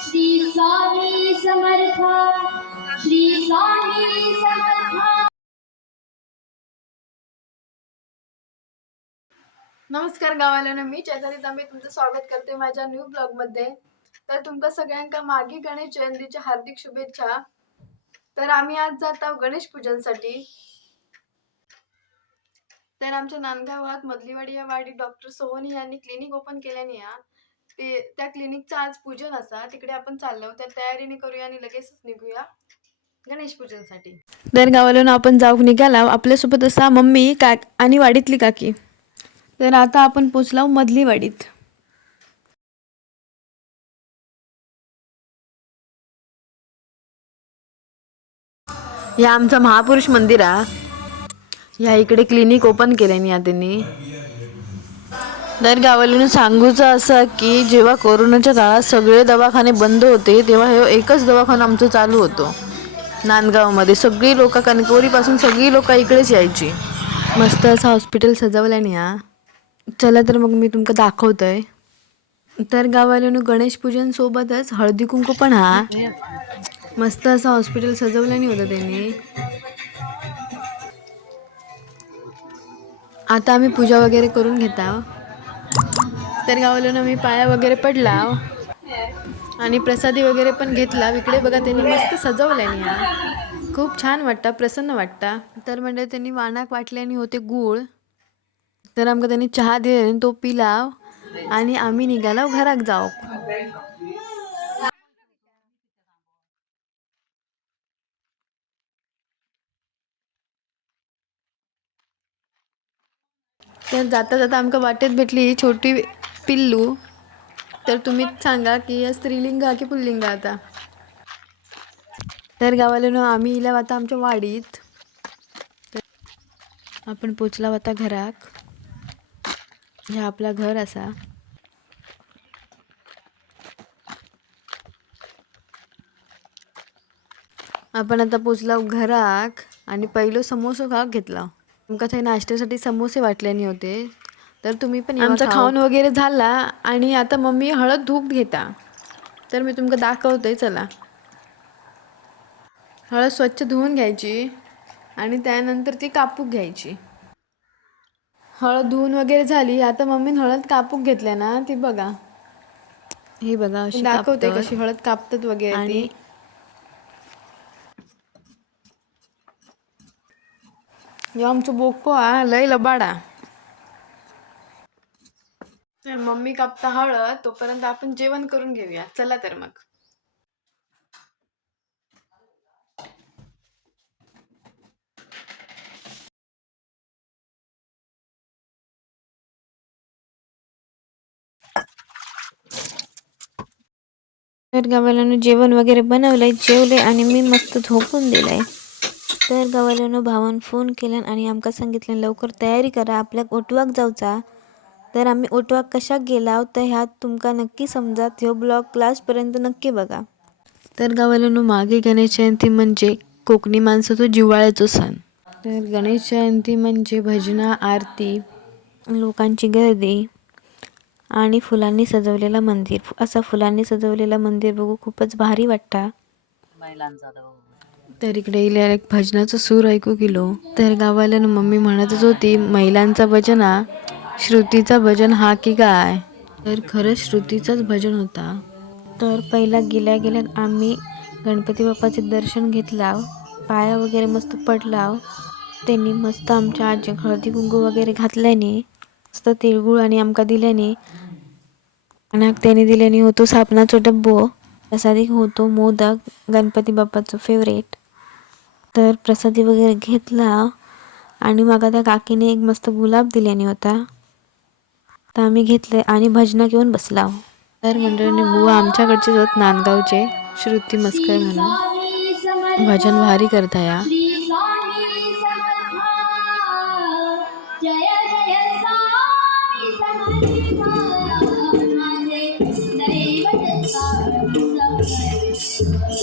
श्री स्वामी समर्थ श्री स्वामी समर्थ नमस्कार गावाला मी चैताली तांबे तुमचं स्वागत करते माझ्या न्यू ब्लॉग मध्ये. तर तुमका सगळ्यांका मागे गणेश जयंतीच्या हार्दिक शुभेच्छा. तर आम्ही आज जात आहोत गणेश पूजनसाठी. तर आमच्या नांदगावात मधलीवाडी या वाडीत डॉक्टर सोहनी यांनी क्लिनिक ओपन केल्याने या ते त्या क्लिनिकचं आज पूजन असा तिकडे आपण चाललो तर तयारीने करूया आणि लगेचच निघूया गणेश पूजनसाठी. तर गावाला आपण जाऊ निघाला आपल्यासोबत असा मम्मी काक आणि वाडीतली काकी. तर आता आपण पोचलो मधली वाडीत हे आमचं महापुरुष मंदिर आहे. ह्या इकडे क्लिनिक ओपन केल्याने या त्यांनी. तर गावाला सांगूचं असं की जेव्हा कोरोनाच्या काळात सगळे दवाखाने बंद होते तेव्हा हे एकच दवाखाना आमचं चालू होतो. नांदगावमध्ये. सगळी लोक कणकोरीपासून सगळी लोक इकडेच यायची. मस्त असं हॉस्पिटल सजवल्याने हा चला तर मग मी तुमका दाखवतोय. तर गावाला गणेश पूजन सोबतच हळदी कुंकू पण हा. मस्त असं हॉस्पिटल सजवलं नाही होतं त्यांनी. आता आम्ही पूजा वगैरे करून घेता. तर गावाला मी पाया वगैरे पडला. आणि प्रसादी वगैरे पण घेतला. इकडे बघा त्यांनी मस्त सजवल्याने हा. खूप छान वाटतं प्रसन्न वाटतं. तर म्हणजे त्यांनी वाणाक वाटल्याने होते गूळ. तर आमकां त्यांनी चहा दिले आणि तो पिला. आणि आम्ही निघाला घराक जाऊ तर जाता जाता आमका वाटेत भेटली छोटी पिल्लू. तर तुम्हीच सांगा की या स्त्रीलिंग की पुल्लिंग आता? तर गावाला आम्ही इला आता आमच्या वाडीत. आपण पोचला आता घराक. हे आपला घर असा. आपण आता पोचला घराक आणि पहिलो समोसा खाऊ घेतला. आमका थंय नाश्त्यासाठी समोसे वाटल्याने होते. तर तुम्ही पण आमचा खाऊन वगैरे झाला आणि आता मम्मी हळद धूप घेता. तर मी तुमका दाखवतोय चला. हळद स्वच्छ धुवून घ्यायची आणि त्यानंतर ती कापूक घ्यायची. हळद धुवून वगैरे झाली आता मम्मीने हळद कापूक घेतल्या ना ती बघा. हे बघा अशी दाखवते कशी हळद कापतात वगैरे आणि यो आमचं बोको हा लय लबाडा तर मम्मी कापता हळद तोपर्यंत आपण जेवण करून घेऊया चला तर मग गावाल्यानं जेवण वगैरे बनवलंय जेवले आणि मी मस्त झोपून दिलंय. तर गावाल्यानं भावान फोन केल्यान आणि आमकां सांगितलं लवकर तयारी करा आपल्याक ओटवाक जावचा तर आम्ही ओटवाक कशाक गेला तर ह्यात तुमका नक्की समजात ह्यो ब्लॉग क्लासपर्यंत नक्की बघा. तर गावाला मागे गणेश जयंती म्हणजे कोकणी माणसाचो तो जिव्हाळ्याचो सण. तर गणेश जयंती म्हणजे भजना आरती लोकांची गर्दी आणि फुलांनी सजवलेलं मंदिर. असं फुलांनी सजवलेलं मंदिर बघू खूपच भारी वाटतं. तर इकडे इल्या एक भजनाचं सूर ऐकू गेलो. तर गावाला मम्मी म्हणतच होती महिलांचा भजन हा श्रुतीचा भजन हा की काय? तर खरंच श्रुतीचाच भजन होता. तर पहिला गेल्या गेल्या आम्ही गणपती बाप्पाचे दर्शन घेतला पाया वगैरे मस्त पडला त्यांनी मस्त आमच्या आजी हळदी कुंकू वगैरे घातल्याने मस्त तिळगुळ आणि आमका दिल्याने अनाक त्याने दिल्याने होतो साबणाचो डब्बो. प्रसादिक होतो मोदक गणपती बाप्पाचं फेवरेट तर प्रसादी वगैरे घेतला आणि मग त्या काकीने एक मस्त गुलाब दिल्याने होता. तर आम्ही घेतले आणि भजना घेऊन बसला. तर मंडळीने बुवा आमच्याकडचे होत नांदगावचे श्रुती मस्कर म्हणून भजन भारी करता या Thank you. I'm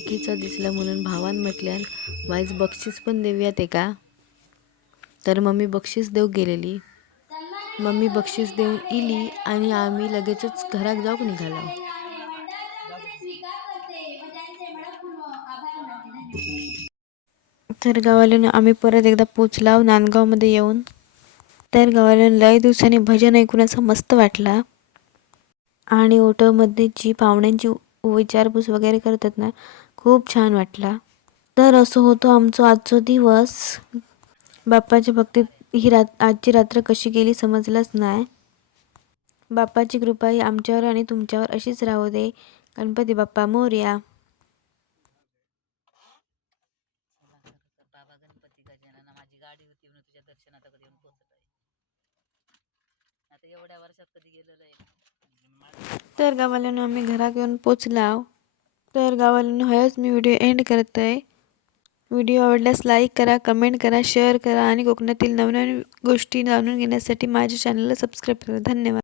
ओळखीचा दिसला म्हणून भावान म्हटल्यान वाईज बक्षीस पण देऊयात ते का? तर मम्मी बक्षीस देऊ गेलेली. मम्मी बक्षीस देऊन इली आणि आम्ही लगेचच घरात जाऊक निघालो. तर गावाल्यानं आम्ही परत एकदा पोचलाव नांदगावमध्ये येऊन. तर गावाल्यानं लय दिवसांनी भजन ऐकून असं मस्त वाटला. आणि ओटोमध्ये जी पाहुण्यांची विचारपूस वगैरे करतात ना खूप छान वाटला. तर असं होतो आमचा आजचा दिवस. बाप्पाच्या भक्तीत ही रात आजची रात्र कशी गेली समजलंच नाही. बाप्पाची कृपा ही आमच्यावर आणि तुमच्यावर अशीच राहू दे. गणपती बाप्पा मोर्या. तर गावाल्यानं आम्ही घरात येऊन पोचलाव तर गावाला हयच मी व्हिडिओ एंड करत आहे. व्हिडिओ आवडल्यास लाईक करा कमेंट करा शेअर करा आणि कोकणातील नवनवीन गोष्टी जाणून घेण्यासाठी माझ्या चॅनलला सबस्क्राईब करा. धन्यवाद.